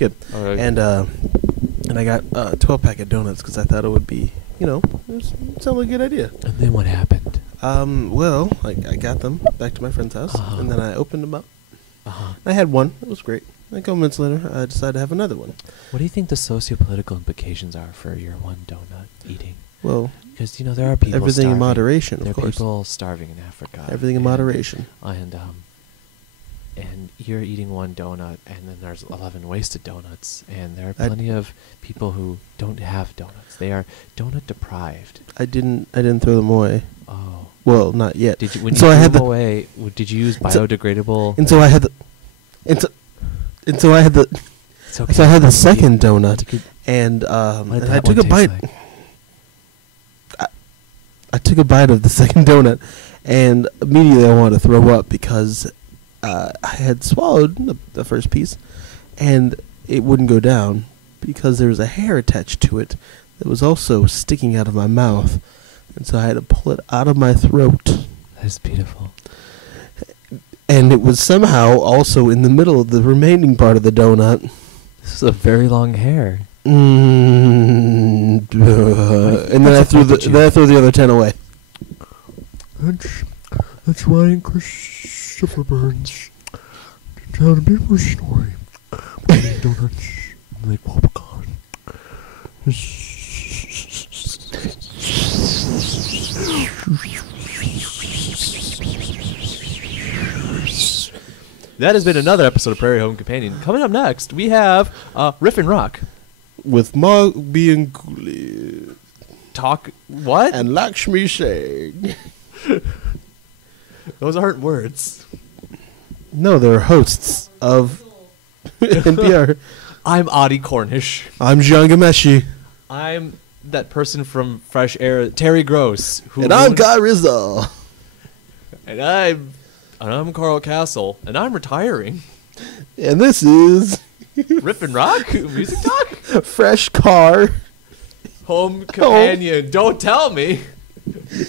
Good. Okay. And I got a 12-pack of donuts because I thought it would be, it sounded like a good idea. And then what happened? Well, I got them back to my friend's house, and then I opened them up. I had one. It was great. A couple minutes later, I decided to have another one. What do you think the socio-political implications are for your one donut eating? Well, because there are people everything starving. in moderation, of there course. There are people starving in Africa. Everything in moderation. And you're eating one donut, and then there's 11 wasted donuts, and there are plenty of people who don't have donuts. They are donut deprived. I didn't throw them away. Oh. Well, not yet. Did you? When you threw them away, did you use biodegradable? And so I had the. So I had the second donut, and I took a bite. Like? I took a bite of the second donut, and immediately I wanted to throw up because I had swallowed the first piece, and it wouldn't go down because there was a hair attached to it that was also sticking out of my mouth, and so I had to pull it out of my throat. That is beautiful. And it was somehow also in the middle of the remaining part of the donut. This is a very long hair. And then I threw the other 10 away. That's Ryan Christopher Burns to tell a beautiful story about eating donuts like popcorn. That has been another episode of Prairie Home Companion. Coming up next, we have Riff and Rock. With Mogby and Cooley. Talk what? And Lakshmi Singh. Those aren't words. No, they're hosts of NPR. I'm Adi Cornish. I'm Jean Gameshi. I'm that person from Fresh Air, Terry Gross. And I'm Guy Rizzo. And I'm Carl Castle. And I'm retiring. And this is... Riff and Rock? Music Talk? Fresh Car. Home Companion. Don't tell me.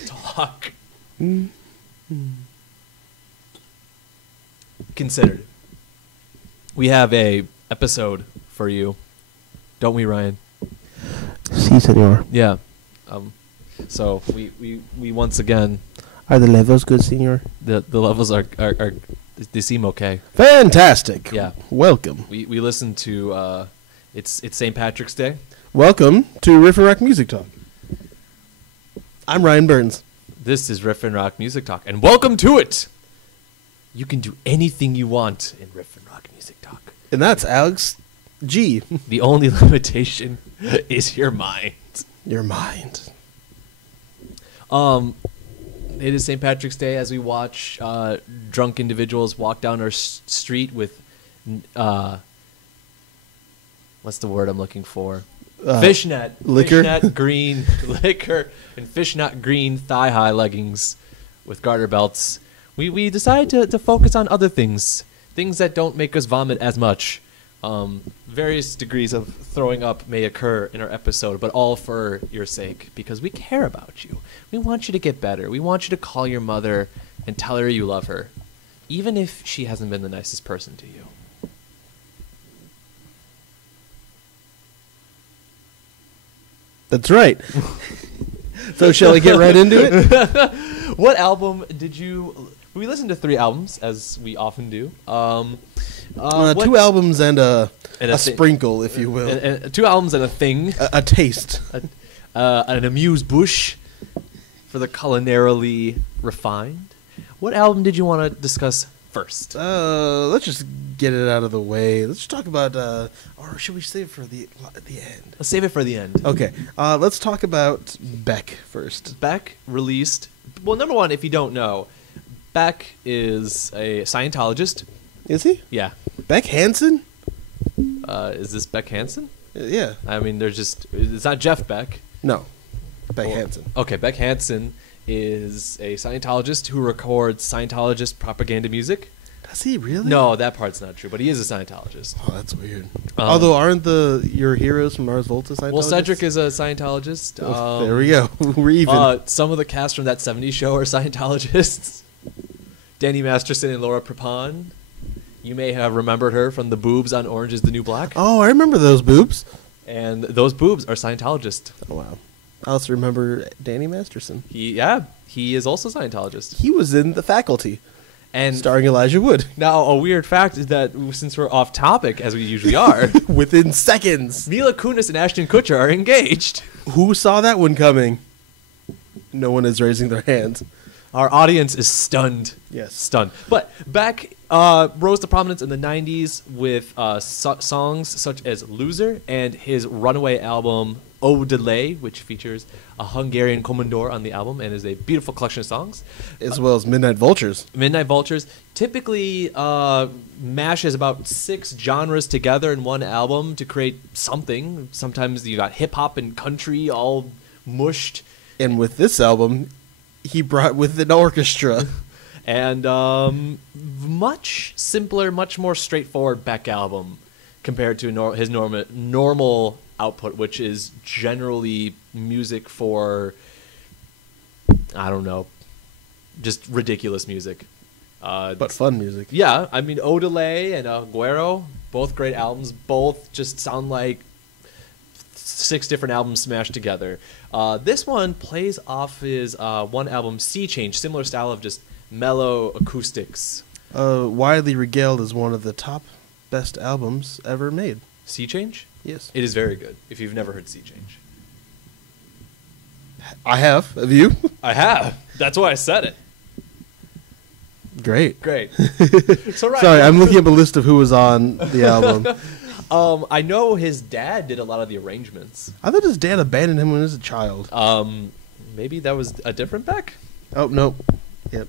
Talk. Considered. We have a episode for you. Don't we, Ryan? Si, senor. Yeah. So we once again... Are the levels good, senor? The levels are they seem okay. Fantastic. Yeah. Welcome. We listened to it's St. Patrick's Day. Welcome to Riff and Rock Music Talk. I'm Ryan Burns. This is Riff and Rock Music Talk, and welcome to it. You can do anything you want in Riff and Rock Music Talk. And that's Alex G. The only limitation is your mind. Your mind. It is St. Patrick's Day as we watch drunk individuals walk down our street with, what's the word I'm looking for? Fishnet. Liquor? Fishnet green liquor and fishnet green thigh-high leggings with garter belts. We decided to focus on other things that don't make us vomit as much. Various degrees of throwing up may occur in our episode, but all for your sake, because we care about you. We want you to get better. We want you to call your mother and tell her you love her, even if she hasn't been the nicest person to you. That's right. So shall we get right into it? What album did you... We listened to 3 albums, as we often do. 2 albums and a sprinkle, if you will. And 2 albums and a thing. A taste. An amuse-bouche for the culinarily refined. What album did you want to discuss first? Let's just get it out of the way. Let's talk about, or should we save it for the end? Let's save it for the end. Okay. Let's talk about Beck first. Beck released... Well, number one, if you don't know, Beck is a Scientologist. Is he? Yeah. Beck Hansen? Is this Beck Hansen? Yeah. I mean, it's not Jeff Beck. No. Beck Hansen. Okay, Beck Hansen is a Scientologist who records Scientologist propaganda music. Does he really? No, that part's not true, but he is a Scientologist. Oh, that's weird. Although, aren't your heroes from Mars Volta Scientologists? Well, Cedric is a Scientologist. There we go. We're even. Some of the cast from That 70s Show are Scientologists. Danny Masterson and Laura Prepon. You may have remembered her from the boobs on Orange is the New Black. Oh, I remember those boobs. And those boobs are Scientologist. Oh, wow. I also remember Danny Masterson. He is also Scientologist. He was in The Faculty, And starring Elijah Wood. now a weird fact is that since we're off topic, as we usually are, Within seconds. Mila Kunis and Ashton Kutcher are engaged. Who saw that one coming? No one is raising their hands. Our audience is stunned. Yes. Stunned. But Beck rose to prominence in the 90s with songs such as Loser and his runaway album Au Delay, which features a Hungarian Commodore on the album and is a beautiful collection of songs. As well as Midnight Vultures. Midnight Vultures typically mashes about 6 genres together in one album to create something. Sometimes you got hip-hop and country all mushed. And with this album, he brought with an orchestra. And much simpler, much more straightforward Beck album compared to his normal output, which is generally music for, I don't know, just ridiculous music. But fun music. Yeah, I mean, Odelay and Guero, both great albums. Both just sound like 6 different albums smashed together. This one plays off his one album, Sea Change, similar style of just mellow acoustics. Widely regaled as one of the top best albums ever made. Sea Change? Yes. It is very good, if you've never heard Sea Change. I have. Have you? I have. That's why I said it. Great. Great. So right. Sorry, I'm looking up a list of who was on the album. I know his dad did a lot of the arrangements. I thought his dad abandoned him when he was a child. Maybe that was a different Beck? Oh, no. Yep.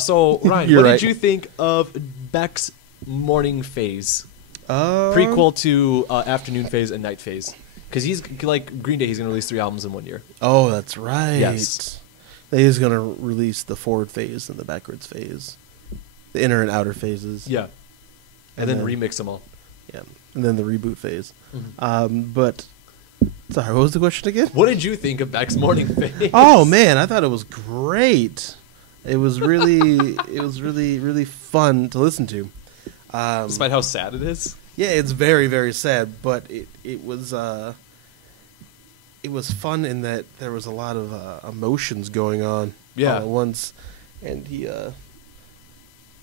So, Ryan, You're what right. did you think of Beck's morning phase? Uh, Prequel to afternoon phase and night phase. Because he's, like Green Day, he's going to release 3 albums in 1 year. Oh, that's right. Yes. He's going to release the forward phase and the backwards phase. The inner and outer phases. Yeah. And then then- remix them all. Yeah. And then the reboot phase. Mm-hmm. But, sorry, what was the question again? What did you think of Beck's morning phase? Oh, man, I thought it was great. It was really, really fun to listen to. Despite how sad it is? Yeah, it's very, very sad, but it was fun in that there was a lot of emotions going on Yeah. all at once, and he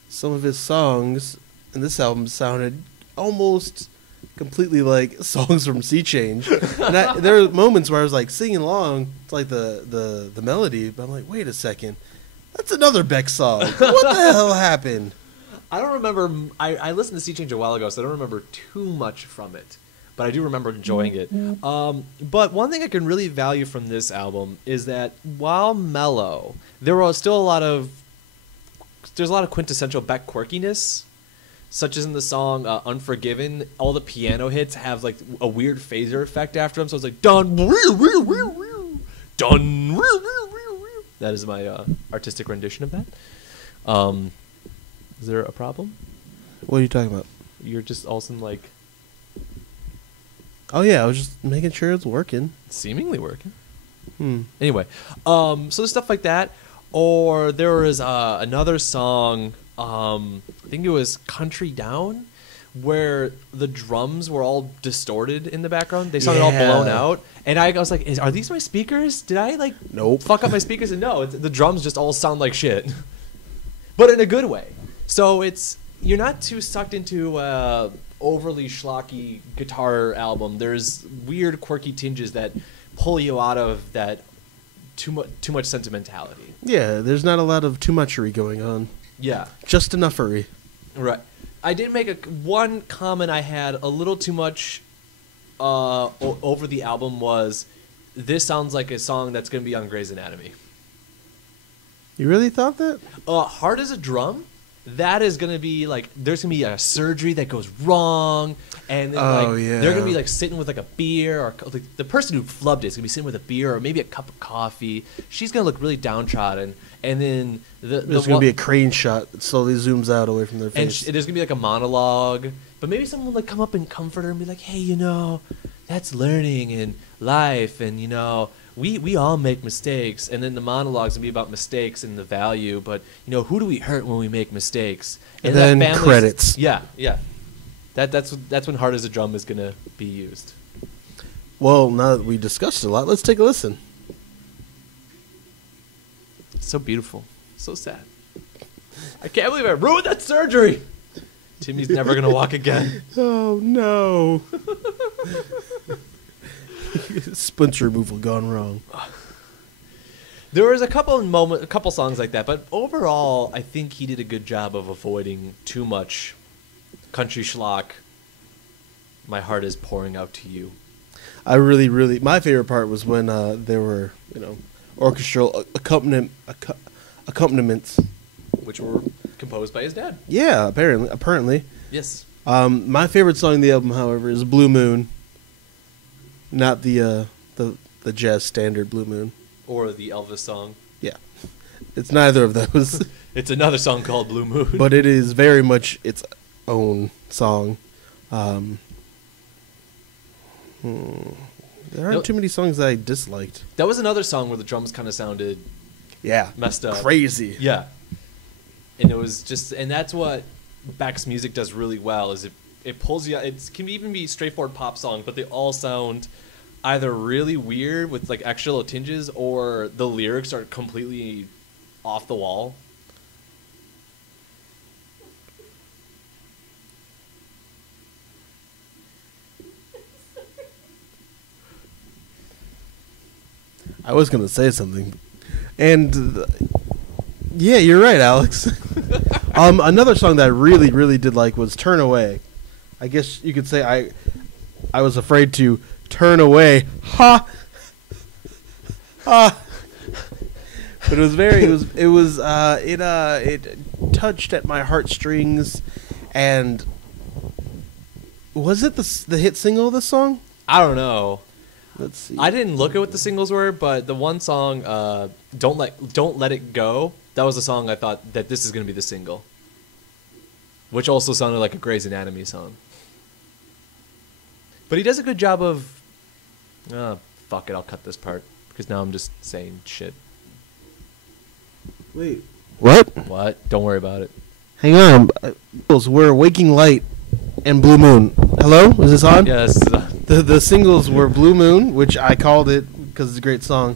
some of his songs in this album sounded almost completely like songs from Sea Change. And there were moments where I was like singing along to like the melody, but I'm like, wait a second, that's another Beck song. What the hell happened? I don't remember. I listened to Sea Change a while ago, so I don't remember too much from it. But I do remember enjoying it. But one thing I can really value from this album is that while mellow, there's a lot of quintessential Beck quirkiness, such as in the song Unforgiven. All the piano hits have like a weird phaser effect after them, so it's like dun dun. That is my artistic rendition of that. Is there a problem? What are you talking about? You're just all of a sudden like Oh yeah, I was just making sure it's working. seemingly working. Hmm. Anyway, so there's stuff like that. Or there was another song, I think it was Country Down, where the drums were all distorted in the background. They sounded all blown Yeah. out. And I was like, are these my speakers? Did I like Nope. fuck up my speakers? And no, the drums just all sound like shit. But in a good way. So you're not too sucked into overly schlocky guitar album. There's weird, quirky tinges that pull you out of that too much sentimentality. Yeah, there's not a lot of too muchery going on. Yeah, Just enoughery. right. I did make one comment I had a little too much over the album was, this sounds like a song that's going to be on Grey's Anatomy. You really thought that? Hard as a Drum, that is going to be like, there's going to be a surgery that goes wrong, and then they're going to be like sitting with like a beer, or like, the person who flubbed it is going to be sitting with a beer or maybe a cup of coffee. She's going to look really downtrodden, and then There's going to be a crane shot that slowly zooms out away from their and face. there's going to be like a monologue, but maybe someone will like come up and comfort her and be like, hey, that's learning and life, and we all make mistakes, and then the monologues will be about mistakes and the value. But who do we hurt when we make mistakes? And then credits. Yeah. That's when "Hard as a Drum" is gonna be used. Well, now that we discussed it a lot, let's take a listen. So beautiful, so sad. I can't believe I ruined that surgery. Timmy's never gonna walk again. Oh no! Splinter removal gone wrong. There was a couple songs like that, but overall, I think he did a good job of avoiding too much country schlock. My heart is pouring out to you. I really, my favorite part was when there were, orchestral accompaniments, Which were composed by his dad. Yeah, apparently. Yes. My favorite song on the album, however, is "Blue Moon," not the jazz standard "Blue Moon." Or the Elvis song. Yeah, it's neither of those. It's another song called "Blue Moon." But it is very much its own song. There aren't too many songs that I disliked. That was another song where the drums kind of sounded messed up. Crazy. Yeah. And it was just, and that's what Beck's music does really well, is it pulls you, it can even be straightforward pop songs, but they all sound either really weird with like extra little tinges, or the lyrics are completely off the wall. I was going to say something. And yeah, you're right, Alex. Another song that I really did like was "Turn Away." I guess you could say I was afraid to turn away. Ha! Ha! But it touched at my heartstrings. And was it the hit single of this song? I don't know. Let's see. I didn't look at what the singles were, but the one song, "Don't Let It Go," that was the song I thought that this is going to be the single, which also sounded like a Grey's Anatomy song. But he does a good job of, fuck it, I'll cut this part because now I'm just saying shit. Wait, what? What? Don't worry about it. Hang on. We're "Waking Light" and "Blue Moon." Hello, is this on? Yes. The singles were "Blue Moon," which I called it because it's a great song,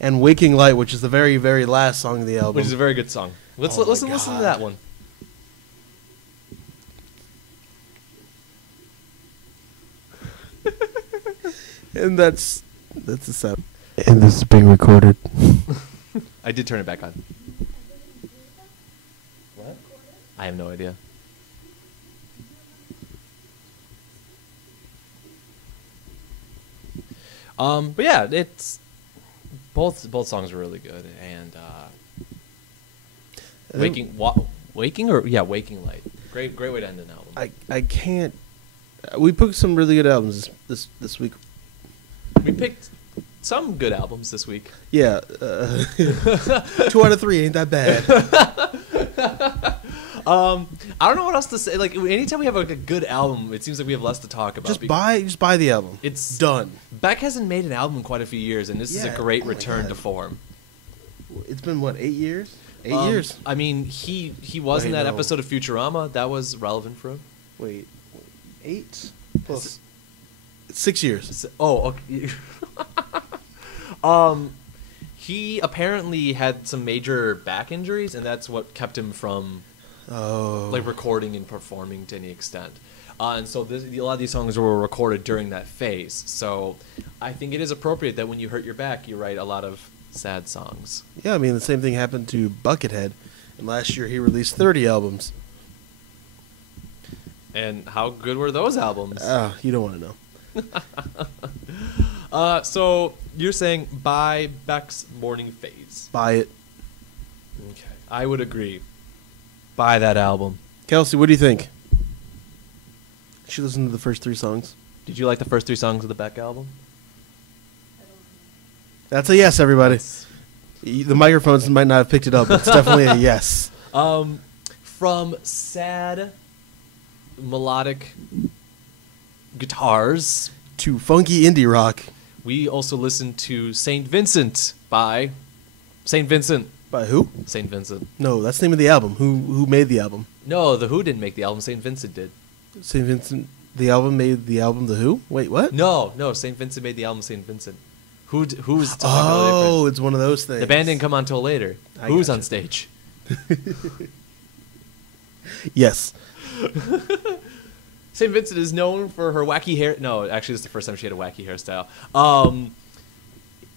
and "Waking Light," which is the very, very last song of the album. Which is a very good song. Listen to that one. And that's the sound. And this is being recorded. I did turn it back on. What? I have no idea. But yeah, it's both songs are really good, and Waking Light. Great way to end an album. I can't. We picked some really good albums this week. We picked some good albums this week. Yeah, 2 out of 3 ain't that bad. I don't know what else to say. Like, anytime we have a good album, it seems like we have less to talk about. Just buy the album. It's done. Beck hasn't made an album in quite a few years, and this is a great return to form. It's been what, 8 years? 8 years. I mean, he was in that episode of Futurama. That was relevant for him. Wait, 8 plus 6 years. Oh, okay. He apparently had some major back injuries, and that's what kept him from recording and performing to any extent. And so a lot of these songs were recorded during that phase. So I think it is appropriate that when you hurt your back, you write a lot of sad songs. Yeah, I mean, the same thing happened to Buckethead. And last year he released 30 albums. And how good were those albums? You don't want to know. So you're saying buy Beck's Morning Phase. Buy it. Okay. I would agree. Buy that album. Kelsey, what do you think? She listened to the first 3 songs. Did you like the first 3 songs of the Beck album? That's a yes, everybody. The microphones might not have picked it up, but it's definitely a yes. From sad, melodic guitars to funky indie rock. we also listened to Saint Vincent by Saint Vincent. By who? Saint Vincent. No, that's the name of the album. Who made the album? No, The Who didn't make the album. Saint Vincent did. St. Vincent. The album made the album The Who? Wait, what? No, Saint Vincent made the album Saint Vincent. Who's Oh, it's one of those things. The band didn't come on till later. I Who's gotcha. on stage? Yes. St. Vincent is known for her wacky hair. No, actually, this is the first time she had a wacky hairstyle.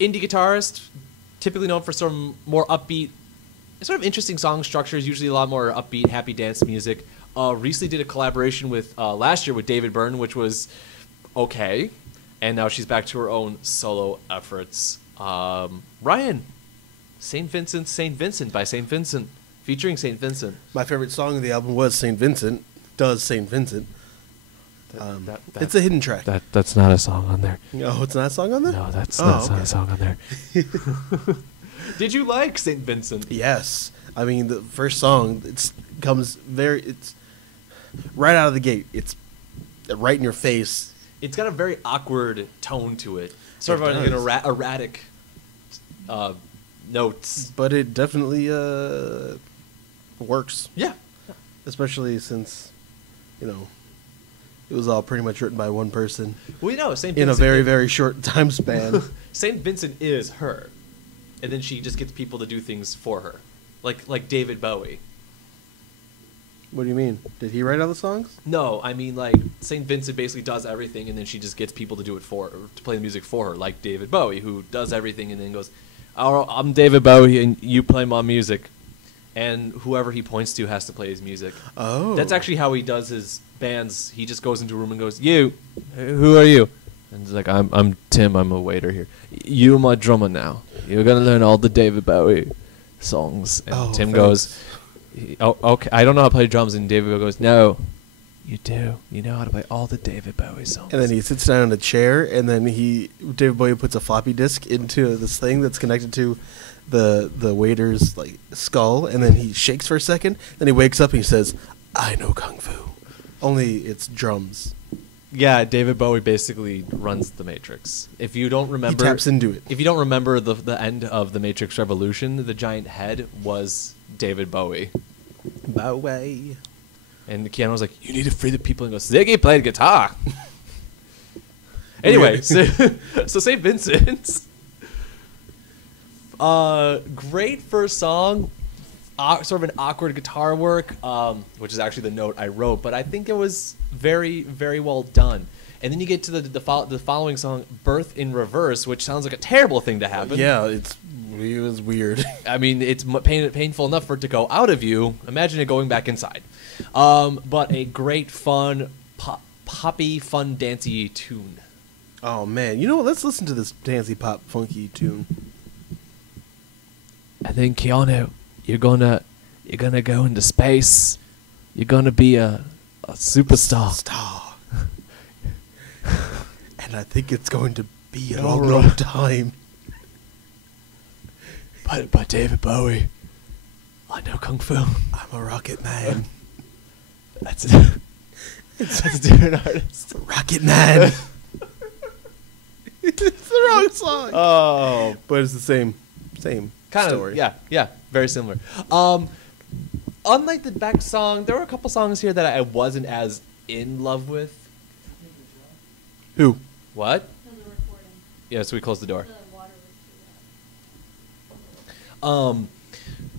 Indie guitarist, typically known for some more upbeat, sort of interesting song structures, usually a lot more upbeat, happy dance music. Recently did a collaboration with last year with David Byrne, which was okay. And now she's back to her own solo efforts. Ryan, St. Vincent by St. Vincent, featuring St. Vincent. My favorite song of the album was St. Vincent. Does St. Vincent. It's a hidden track. That's not a song on there. Oh, it's not a song on there? No, that's okay. not a song on there. Did you like St. Vincent? Yes. I mean, the first song, it's right out of the gate. It's right in your face. It's got a very awkward tone to it. Sort It of an does. erratic notes. But it definitely works. Yeah. Especially since, it was all pretty much written by one person Well, St. Vincent in a very, very short time span. St. Vincent is her. And then she just gets people to do things for her. Like David Bowie. What do you mean? Did he write all the songs? No, I mean, St. Vincent basically does everything, and then she just gets people to do it for her, to play the music for her, like David Bowie, who does everything and then goes, "Oh, I'm David Bowie, and you play my music." And whoever he points to has to play his music. Oh. That's actually how he does his bands. He just goes into a room and goes, "You, who are you?" And he's like, I'm Tim, I'm a waiter here. You're my drummer now. You're going to learn all the David Bowie songs. And Tim goes, "Oh, okay, I don't know how to play drums." And David goes, "No, you do. You know how to play all the David Bowie songs." And then he sits down in a chair, and then David Bowie puts a floppy disk into this thing that's connected to the waiter's skull, and then he shakes for a second. Then he wakes up and he says, "I know kung fu." Only it's drums. Yeah, David Bowie basically runs the Matrix. If you don't remember, He taps into it. If you don't remember the end of the Matrix Revolution, the giant head was David Bowie. Bowie. And Keanu was like, "You need to free the people," and goes, "Ziggy played guitar." Anyway, so St. Vincent's great first song, sort of an awkward guitar work, which is actually the note I wrote, but I think it was very, very well done. And then you get to the following song, "Birth in Reverse," which sounds like a terrible thing to happen. Yeah, it was weird. I mean, it's painful enough for it to go out of you. Imagine it going back inside. But a great, fun, poppy, fun, dancey tune. Oh man, you know what? Let's listen to this dancey pop funky tune. And then Keanu, you're gonna go into space. You're gonna be a superstar. Star. And I think it's going to be a All long, right. long time. But David Bowie, I know kung fu. I'm a rocket man. That's a different artist. Rocket man. It's the wrong song. Oh, But it's the same kind story. of. Yeah, very similar. Unlike the Beck song, there were a couple songs here that I wasn't as in love with. Who? What? No, the recording. Yeah, so we closed the door. The water was too loud.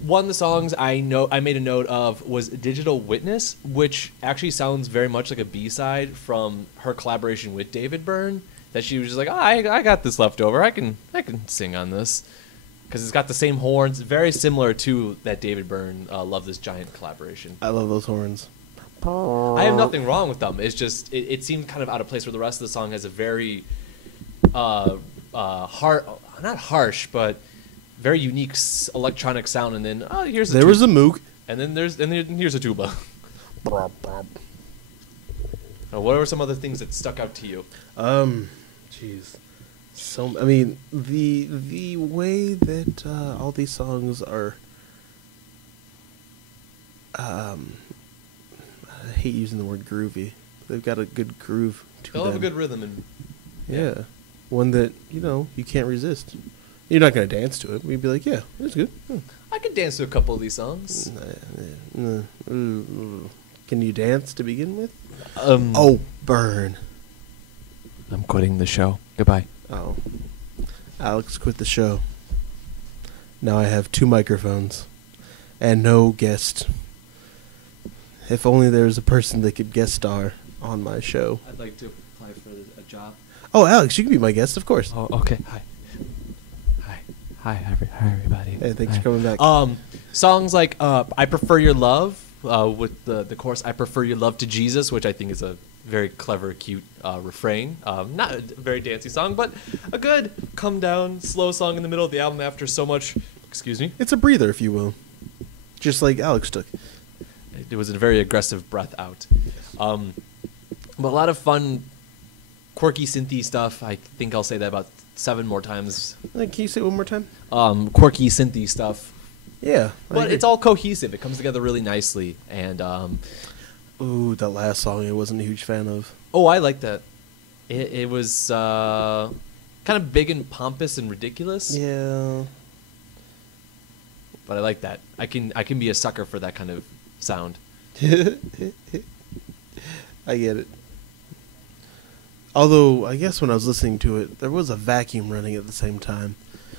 One of the songs I made a note of was "Digital Witness," which actually sounds very much like a B-side from her collaboration with David Byrne. That she was just like, I got this left over. I can sing on this, because it's got the same horns, very similar to that David Byrne "Love This Giant" collaboration. I love those horns. I have nothing wrong with them. It's just it seemed kind of out of place where the rest of the song has a very not harsh, but very unique electronic sound. And then here's There was a moog. and then here's a tuba. Now, what are some other things that stuck out to you? Jeez. So I mean, the way that all these songs are. I hate using the word groovy. They've got a good groove to They'll them. have a good rhythm and Yeah. one that you can't resist. You're not gonna dance to it. We'd be like, yeah, it's good. I could dance to a couple of these songs. Can you dance to begin with? Oh, Burn. I'm quitting the show. Goodbye. Oh, Alex quit the show. Now I have 2 microphones and no guest. If only there was a person that could guest star on my show. I'd like to apply for a job. Oh, Alex, you can be my guest, of course. Oh, okay. Hi, everybody. Hey, thanks for coming back. Songs like "I Prefer Your Love" with the chorus "I prefer your love to Jesus," which I think is a very clever, cute refrain. Not a very dancey song, but a good come down, slow song in the middle of the album after so much. Excuse me. It's a breather, if you will, just like Alex took. It was a very aggressive breath out. But a lot of fun, quirky synthy stuff. I think I'll say that about 7 more times. Can you say it one more time? Quirky synthy stuff. Yeah. But it's all cohesive. It comes together really nicely. And ooh, that last song I wasn't a huge fan of. oh, I like that. It was kind of big and pompous and ridiculous. Yeah. But I like that. I can be a sucker for that kind of sound. I get it. Although, I guess when I was listening to it, there was a vacuum running at the same time.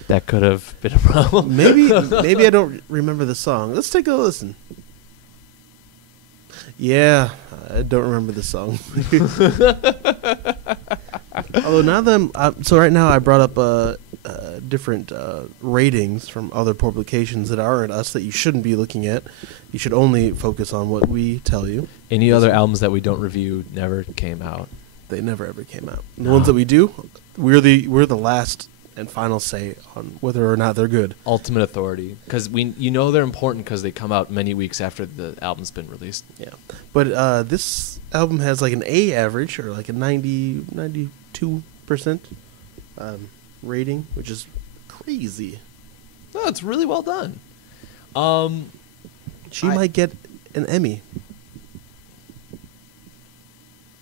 That could have been a problem. Maybe I don't remember the song. Let's take a listen. Yeah, I don't remember the song. Although now that so right now I brought up different ratings from other publications that aren't us that you shouldn't be looking at. You should only focus on what we tell you. Any other albums that we don't review never came out. They never ever came out. No. The ones that we do, we're the last and final say on whether or not they're good. Ultimate authority, because they're important because they come out many weeks after the album's been released. Yeah, but this album has like an A average or like a 92% rating, which is crazy. Oh, it's really well done. She might get an Emmy.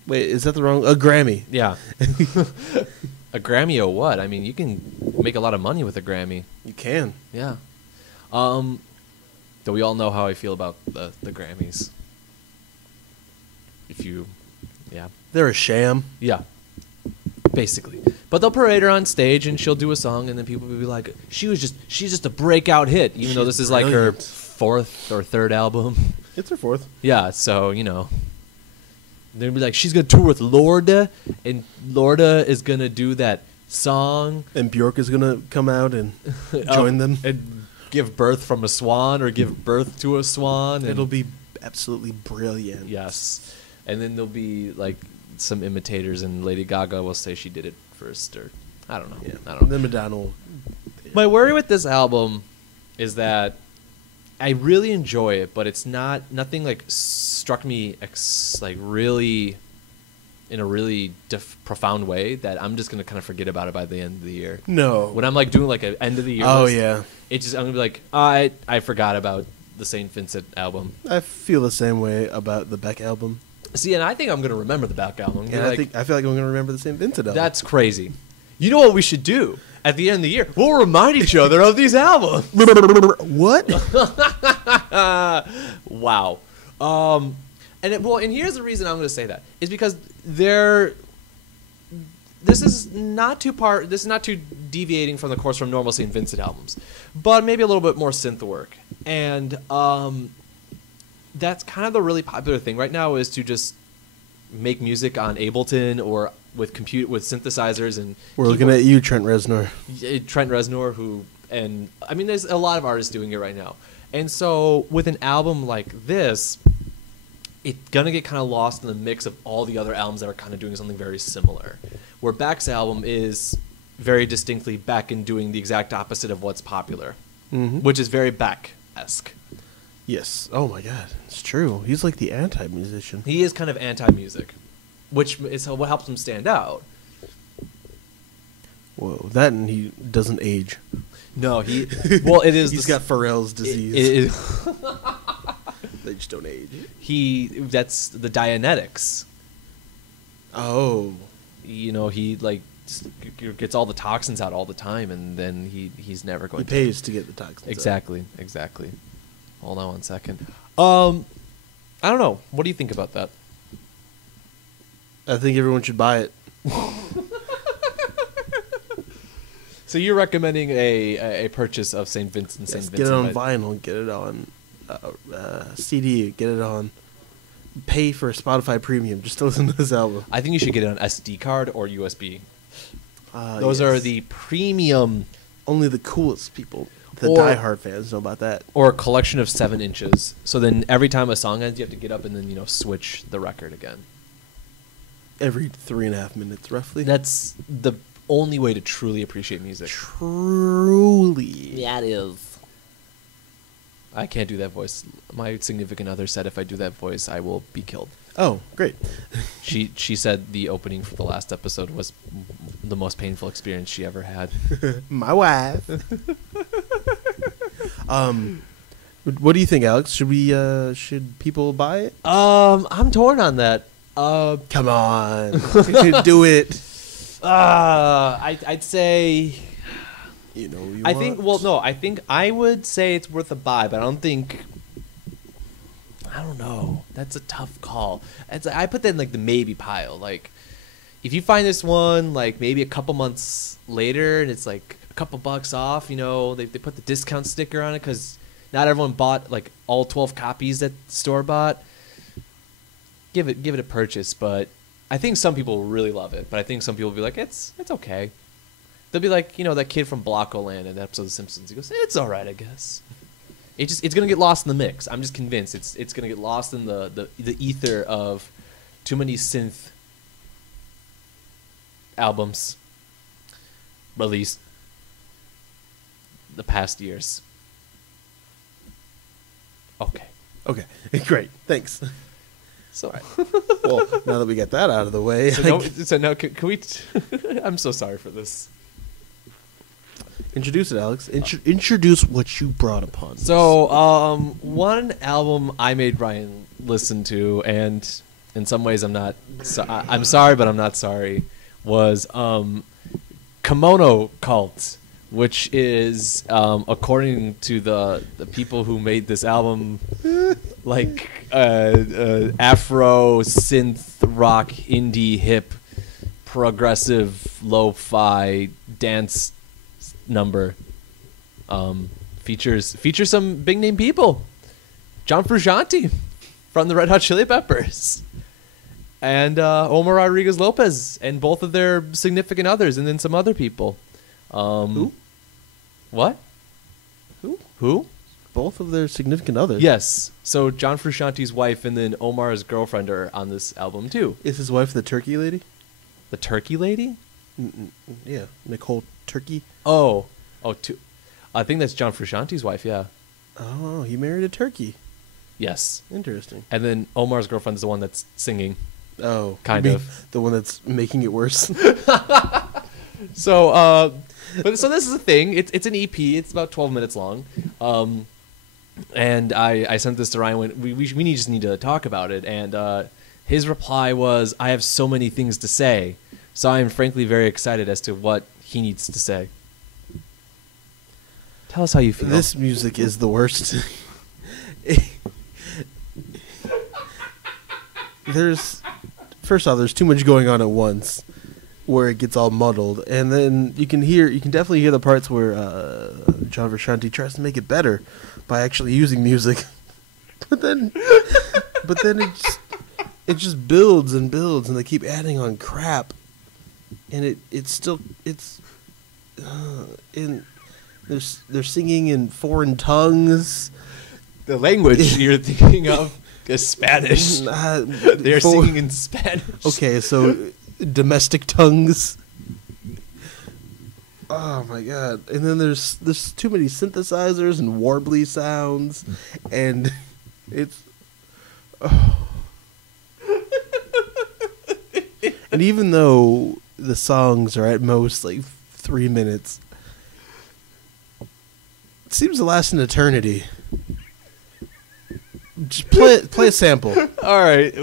Wait, is that the wrong? A Grammy. Yeah. A Grammy or what? I mean, you can make a lot of money with a Grammy. You can. Yeah. Though we all know how I feel about the Grammys. Yeah. They're a sham. Yeah. Basically. But they'll parade her on stage and she'll do a song and then people will be like, she's just a breakout hit, even though this is like her 4th or 3rd album. It's her 4th. Yeah, so, they'll be like, she's going to tour with Lorda, and Lorda is going to do that song. And Bjork is going to come out and join them. And give birth from a swan or give birth to a swan. And It'll be absolutely brilliant. yes. And then there'll be, like, some imitators, and Lady Gaga will say she did it first, or I don't know. Yeah. I don't know. Then Madonna will... My worry with this album is that I really enjoy it, but it's nothing like struck me really in a really profound way that I'm just gonna kind of forget about it by the end of the year. No. When I'm like doing like an end of the year list, yeah. I'm gonna be like, I forgot about the Saint Vincent album. I feel the same way about the Beck album. See, and I think I'm gonna remember the Beck album. And I feel like I'm going to remember the St. Vincent album. That's crazy. You know what we should do? At the end of the year, we'll remind each other of these albums. What? Wow. And here's the reason I'm going to say that is because this is not too deviating from the course from normal St. Vincent albums, but maybe a little bit more synth work. And that's kind of the really popular thing right now, is to just make music on Ableton or with synthesizers. And We're looking at you, Trent Reznor. Trent Reznor, there's a lot of artists doing it right now. And so with an album like this, it's gonna get kind of lost in the mix of all the other albums that are kind of doing something very similar. Where Beck's album is very distinctly Beck and doing the exact opposite of what's popular, which is very Beck-esque. Yes. Oh my God, it's true. He's like the anti-musician. He is kind of anti-music, which is what helps him stand out. Whoa, that and he doesn't age. No, it is. He's got Pharrell's disease. They just don't age. That's the Dianetics. Oh. he like gets all the toxins out all the time, and then he's never going. He pays to get the toxins. Exactly. Hold on one second. I don't know. What do you think about that? I think everyone should buy it. So you're recommending a purchase of St. Vincent, St. Yes, Vincent. get it on vinyl, get it on CD, get it on. Pay for Spotify Premium just to listen to this album. I think you should get it on SD card or USB. Those Yes. are the premium. Only the coolest people, the Or- diehard fans, know about that. Or a collection of 7 inches. So then every time a song ends, you have to get up and then switch the record again. Every 3.5 minutes, roughly. That's the only way to truly appreciate music. Truly. That is. I can't do that voice. My significant other said if I do that voice, I will be killed. Oh, great. She said the opening for the last episode was the most painful experience she ever had. My wife. What do you think, Alex? Should people buy it? I'm torn on that. Come on. Do it. I'd say. I think I would say it's worth a buy, but I don't know. That's a tough call. I put that in like the maybe pile. Like, if you find this one like maybe a couple months later and it's like a couple bucks off, they put the discount sticker on it because not everyone bought like all 12 copies that store bought. Give it a purchase, but I think some people will really love it. But I think some people will be like, it's okay. They'll be like, that kid from Blockoland in that episode of The Simpsons. He goes, it's all right, I guess. It's gonna get lost in the mix. I'm just convinced it's gonna get lost in the ether of too many synth albums released the past years. Okay. Great. Thanks. So, Well, now that we got that out of the way, so now can we? I'm so sorry for this. introduce it, Alex. Introduce what you brought upon. So, one album I made Ryan listen to, and in some ways I'm sorry, but I'm not sorry, was Kimono Kult, which is, according to the people who made this album, like Afro synth rock indie hip progressive lo-fi dance number. Features some big name people. John Frusciante from the Red Hot Chili Peppers, and Omar Rodriguez Lopez, and both of their significant others, and then some other people. Who? What? Who? Both of their significant others. Yes. So John Frusciante's wife and then Omar's girlfriend are on this album too. Is his wife the turkey lady? The Turkey Lady? Yeah, Nicole Turkey. I think that's John Frusciante's wife. Yeah. Oh, he married a turkey. Yes. Interesting. And then Omar's girlfriend is the one that's singing. Oh, Kind you mean of. the one that's making it worse. So, so this is a thing. It's an EP. It's about 12 minutes long. And I sent this to Ryan when we just need to talk about it. And his reply was, "I have so many things to say." So I am frankly very excited as to what he needs to say. Tell us how you feel. This music is the worst. There's too much going on at once, where it gets all muddled, and then you can definitely hear the parts where John Frusciante tries to make it better by actually using music, but then it just builds and builds, and they keep adding on crap, and they're singing in foreign tongues. The language you're thinking of is Spanish. They're singing in Spanish. Okay, so domestic tongues. Oh my god! And then there's too many synthesizers and warbly sounds, and it's. And even though the songs are at most like 3 minutes, it seems to last an eternity. Just play a sample. All right.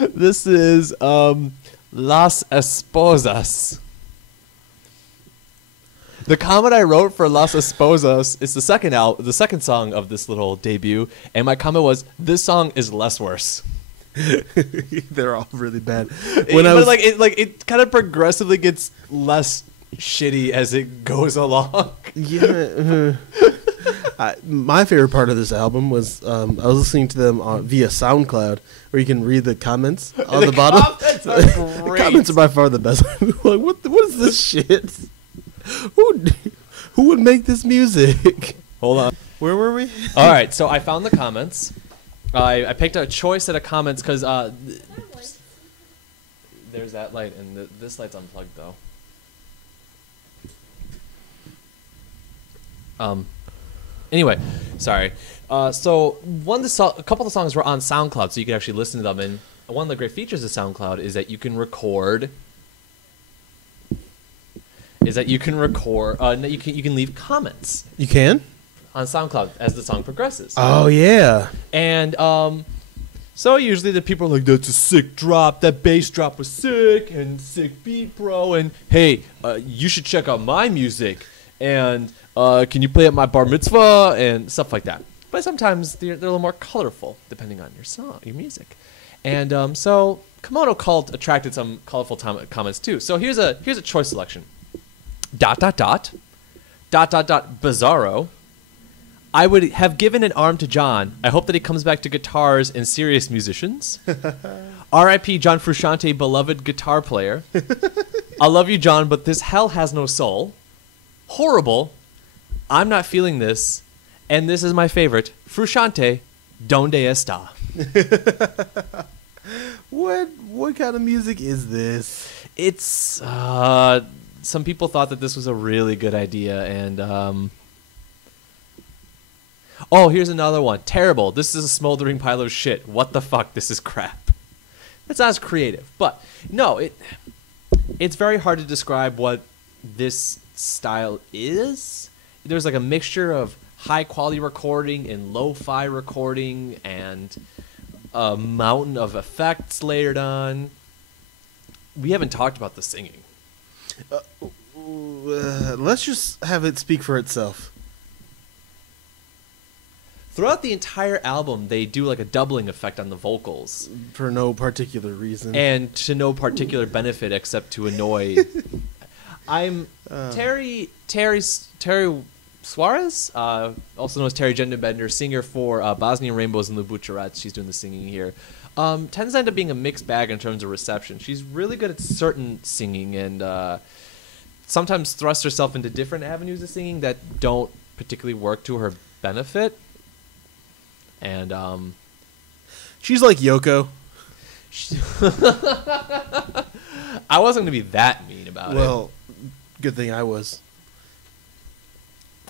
This is Las Esposas. The comment I wrote for Las Esposas is the second song of this little debut, and my comment was, "This song is less worse." They're all really bad. It kind of progressively gets less shitty as it goes along. Yeah. My favorite part of this album was I was listening to them via SoundCloud, where you can read the comments on the bottom. Comments are great. The comments are by far the best. Like, what is this shit? Who would make this music? Hold on. Where were we? All right, so I found the comments. I picked a choice set of comments because there's that light, and this light's unplugged though. Anyway, sorry. So a couple of the songs were on SoundCloud, so you could actually listen to them. And one of the great features of SoundCloud is that you can record. You can leave comments. You can? On SoundCloud as the song progresses. Oh yeah. And so usually the people are like, "That's a sick drop. That bass drop was sick and sick beat, bro." And hey, you should check out my music. And can you play at my bar mitzvah and stuff like that. But sometimes they're a little more colorful depending on your music. And so Kimono Kult attracted some colorful comments too. So here's a choice selection. ... Bizarro. I would have given an arm to John. I hope that he comes back to guitars and serious musicians. R.I.P. John Frusciante, beloved guitar player. I love you, John, but this hell has no soul. Horrible. I'm not feeling this. And this is my favorite. Frusciante, donde está? What kind of music is this? It's some people thought that this was a really good idea, and oh, here's another one. Terrible. This is a smoldering pile of shit. What the fuck? This is crap. That's not as creative, but no, it's very hard to describe what this style is. There's like a mixture of high quality recording and lo-fi recording and a mountain of effects layered on. We haven't talked about the singing. Let's just have it speak for itself. Throughout the entire album, they do like a doubling effect on the vocals. For no particular reason. And to no particular benefit except to annoy. I'm Terry Suarez, also known as Terry Gendebender, singer for Bosnian Rainbows and the Bucharats. She's doing the singing here. Tends to end up being a mixed bag in terms of reception. She's really good at certain singing and sometimes thrusts herself into different avenues of singing that don't particularly work to her benefit. And she's like Yoko. I wasn't going to be that mean about it. Well, good thing I was.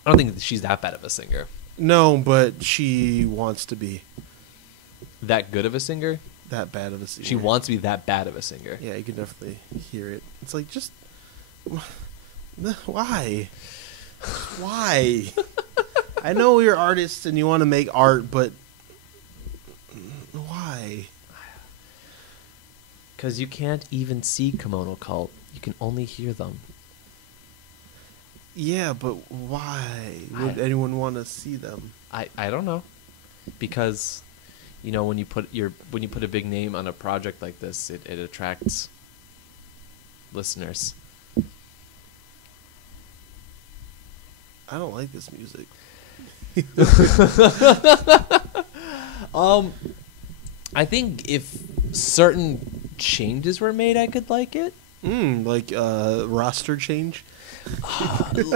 I don't think she's that bad of a singer. No, but she wants to be. That good of a singer? That bad of a singer. She wants to be that bad of a singer. Yeah, you can definitely hear it. It's like, just... Why? Why? I know you're artists and you want to make art, but... Why? Because you can't even see Kimono Kult. You can only hear them. Yeah, but why would anyone want to see them? I don't know. Because... You know, when you put a big name on a project like this, it attracts listeners. I don't like this music. I think if certain changes were made, I could like it. Like roster change.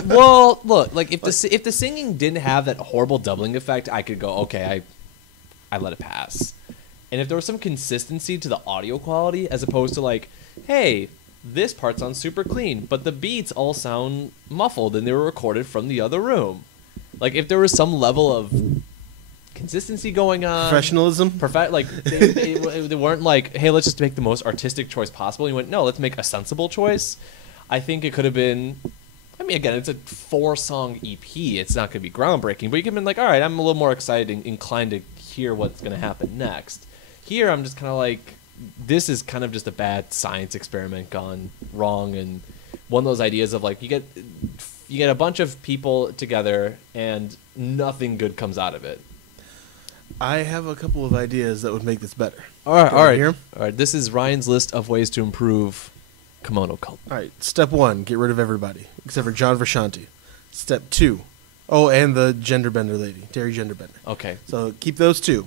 Well, look, like if the singing didn't have that horrible doubling effect, I could go, okay, I let it pass. And if there was some consistency to the audio quality, as opposed to like, hey, this part sounds super clean, but the beats all sound muffled and they were recorded from the other room. Like if there was some level of consistency going on, professionalism, like they weren't like, hey, let's just make the most artistic choice possible. You went, no, let's make a sensible choice. I think it could have been. I mean, again, it's a 4-song EP. It's not going to be groundbreaking, but you could have been like, all right, I'm a little more excited and inclined to hear what's going to happen next. Here, I'm just kind of like, this is kind of just a bad science experiment gone wrong, and one of those ideas of like you get a bunch of people together and nothing good comes out of it. I have a couple of ideas that would make this better. All right, all right. Hear 'em? All right. This is Ryan's list of ways to improve Kimono Kult. All right, step 1, get rid of everybody except for John Frusciante. Step 2, oh, and the gender bender lady, Terry Genderbender. Okay. So keep those 2.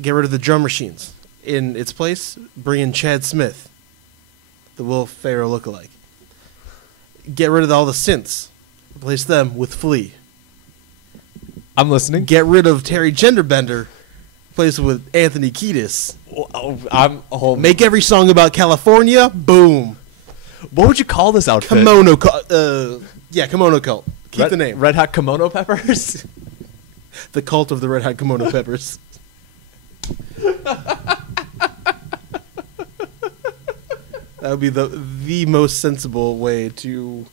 Get rid of the drum machines. In its place, bring in Chad Smith, the Will Ferrell lookalike. Get rid of all the synths. Replace them with Flea. I'm listening. Get rid of Terry Genderbender. Replace it with Anthony Kiedis. Make every song about California. Boom. What would you call this outfit? Kimono Kult. Kimono Kult. Keep the name. Red Hot Kimono Peppers. The cult of the Red Hot Kimono Peppers. That would be the most sensible way to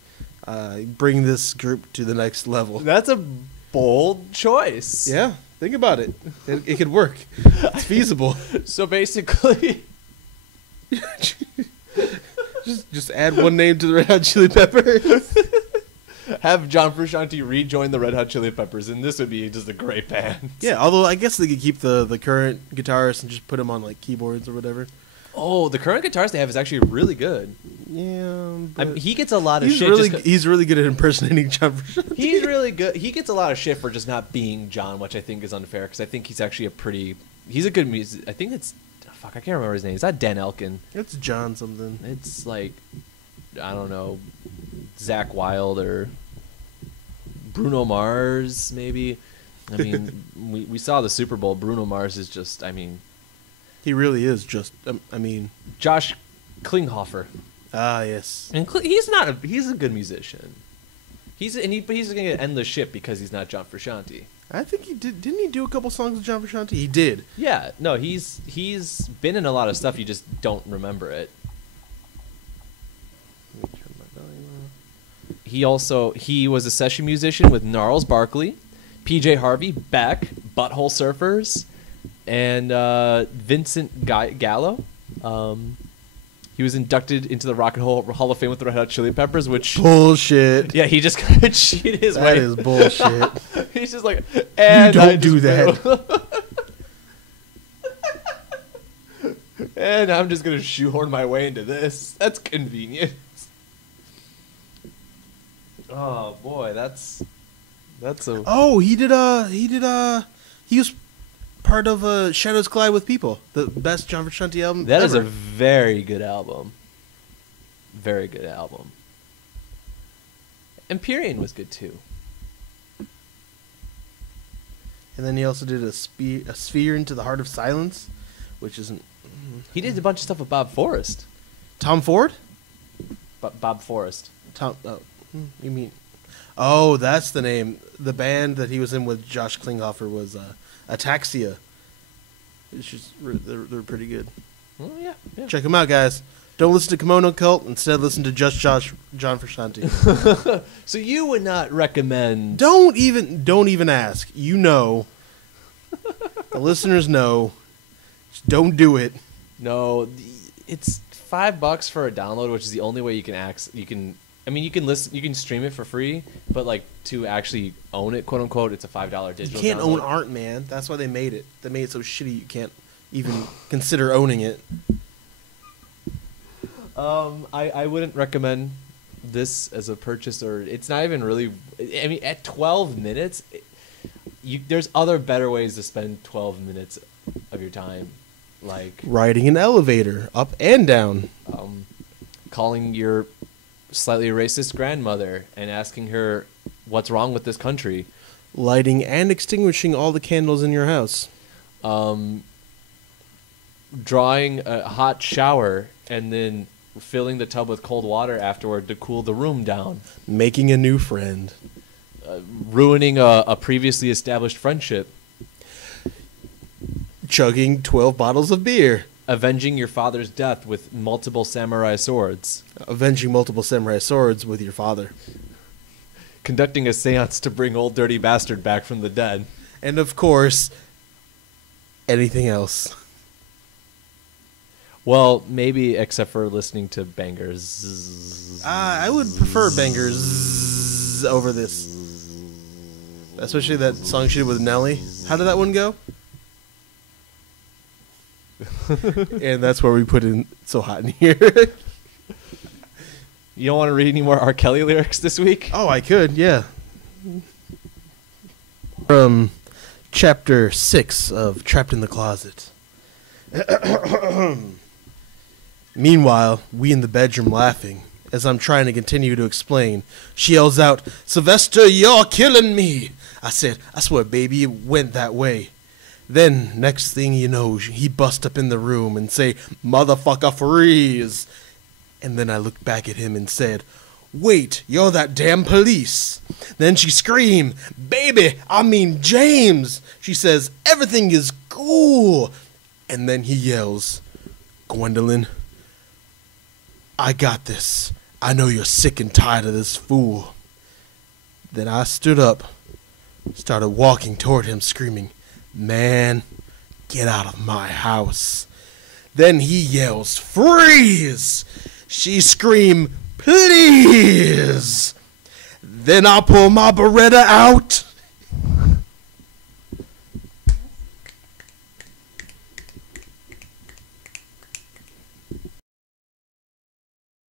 bring this group to the next level. That's a bold choice. Yeah, think about it. It could work. It's feasible. So basically, just add one name to the Red Hot Chili Peppers. have John Frusciante rejoin the Red Hot Chili Peppers, and this would be just a great band. Yeah, although I guess they could keep the current guitarist and just put him on like keyboards or whatever. Oh, the current guitarist they have is actually really good. Yeah, I mean, he gets a lot of he's shit. He's really good at impersonating John Frusciante. He's really good. He gets a lot of shit for just not being John, which I think is unfair because I think he's actually he's a good music. I think it's I can't remember his name. It's not Dan Elkin. It's John something. It's like I don't know, Zach Wilde or Bruno Mars maybe. I mean, we saw the Super Bowl. Bruno Mars is just he really is just Josh Klinghoffer. Ah, yes. And he's a good musician. But he's going to end the ship because he's not John Frusciante. I think he did. Didn't he do a couple songs with John Frusciante? He did. Yeah, no, he's been in a lot of stuff. You just don't remember it. He was a session musician with Gnarls Barkley, PJ Harvey, Beck, Butthole Surfers, and Vincent Gallo. He was inducted into the Rock and Roll Hall of Fame with the Red Hot Chili Peppers, which bullshit. Yeah, he just kind of cheated his way. That is bullshit. He's just like, and you don't do that. And I'm just gonna shoehorn my way into this. That's convenient. Oh boy, that's a. Oh, he was part of Shadows Collide with People, the best John Frusciante album. That ever. is a very good album. Very good album. Empyrean was good too. And then he also did a Sphere into the Heart of Silence, which isn't. He did a bunch of stuff with Bob Forrest. Tom Ford? Bob Forrest. You mean? Oh, that's the name. The band that he was in with Josh Klinghoffer was Ataxia. It's just they're pretty good. Oh yeah. Check them out, guys. Don't listen to Kimono Kult. Instead, listen to just John Frusciante. So you would not recommend? Don't even ask. You know. The listeners know. Just don't do it. No, it's $5 for a download, which is the only way you can you can listen, you can stream it for free, but like to actually own it, quote unquote, it's a $5 digital. You can't download. own art, man. That's why they made it. They made it so shitty you can't even consider owning it. I wouldn't recommend this as a purchase, or it's not even really. I mean, at 12 minutes, there's other better ways to spend 12 minutes of your time, like riding an elevator up and down, calling your slightly racist grandmother and asking her what's wrong with this country, lighting and extinguishing all the candles in your house, drawing a hot shower and then filling the tub with cold water afterward to cool the room down, making a new friend, ruining a previously established friendship, chugging 12 bottles of beer, avenging your father's death with multiple samurai swords, avenging multiple samurai swords with your father, conducting a seance to bring old dirty bastard back from the dead, and of course, anything else. Well, maybe except for listening to bangers. I would prefer bangers over this. Especially that song she did with Nelly. How did that one go? And that's where we put in So Hot in Here. You don't want to read any more R. Kelly lyrics this week? Oh, I could, yeah. From chapter 6 of Trapped in the Closet. Meanwhile, we in the bedroom laughing. As I'm trying to continue to explain, she yells out, "Sylvester, you're killing me!" I said, "I swear, baby, it went that way." Then, next thing you know, he bust up in the room and say, "Motherfucker, freeze!" And then I looked back at him and said, "Wait, you're that damn police." Then she screamed, "Baby, I mean James." She says, "Everything is cool." And then he yells, "Gwendolyn, I got this. I know you're sick and tired of this fool." Then I stood up, started walking toward him, screaming, "Man, get out of my house." Then he yells, "Freeze!" She screamed, "Please!" Then I pull my Beretta out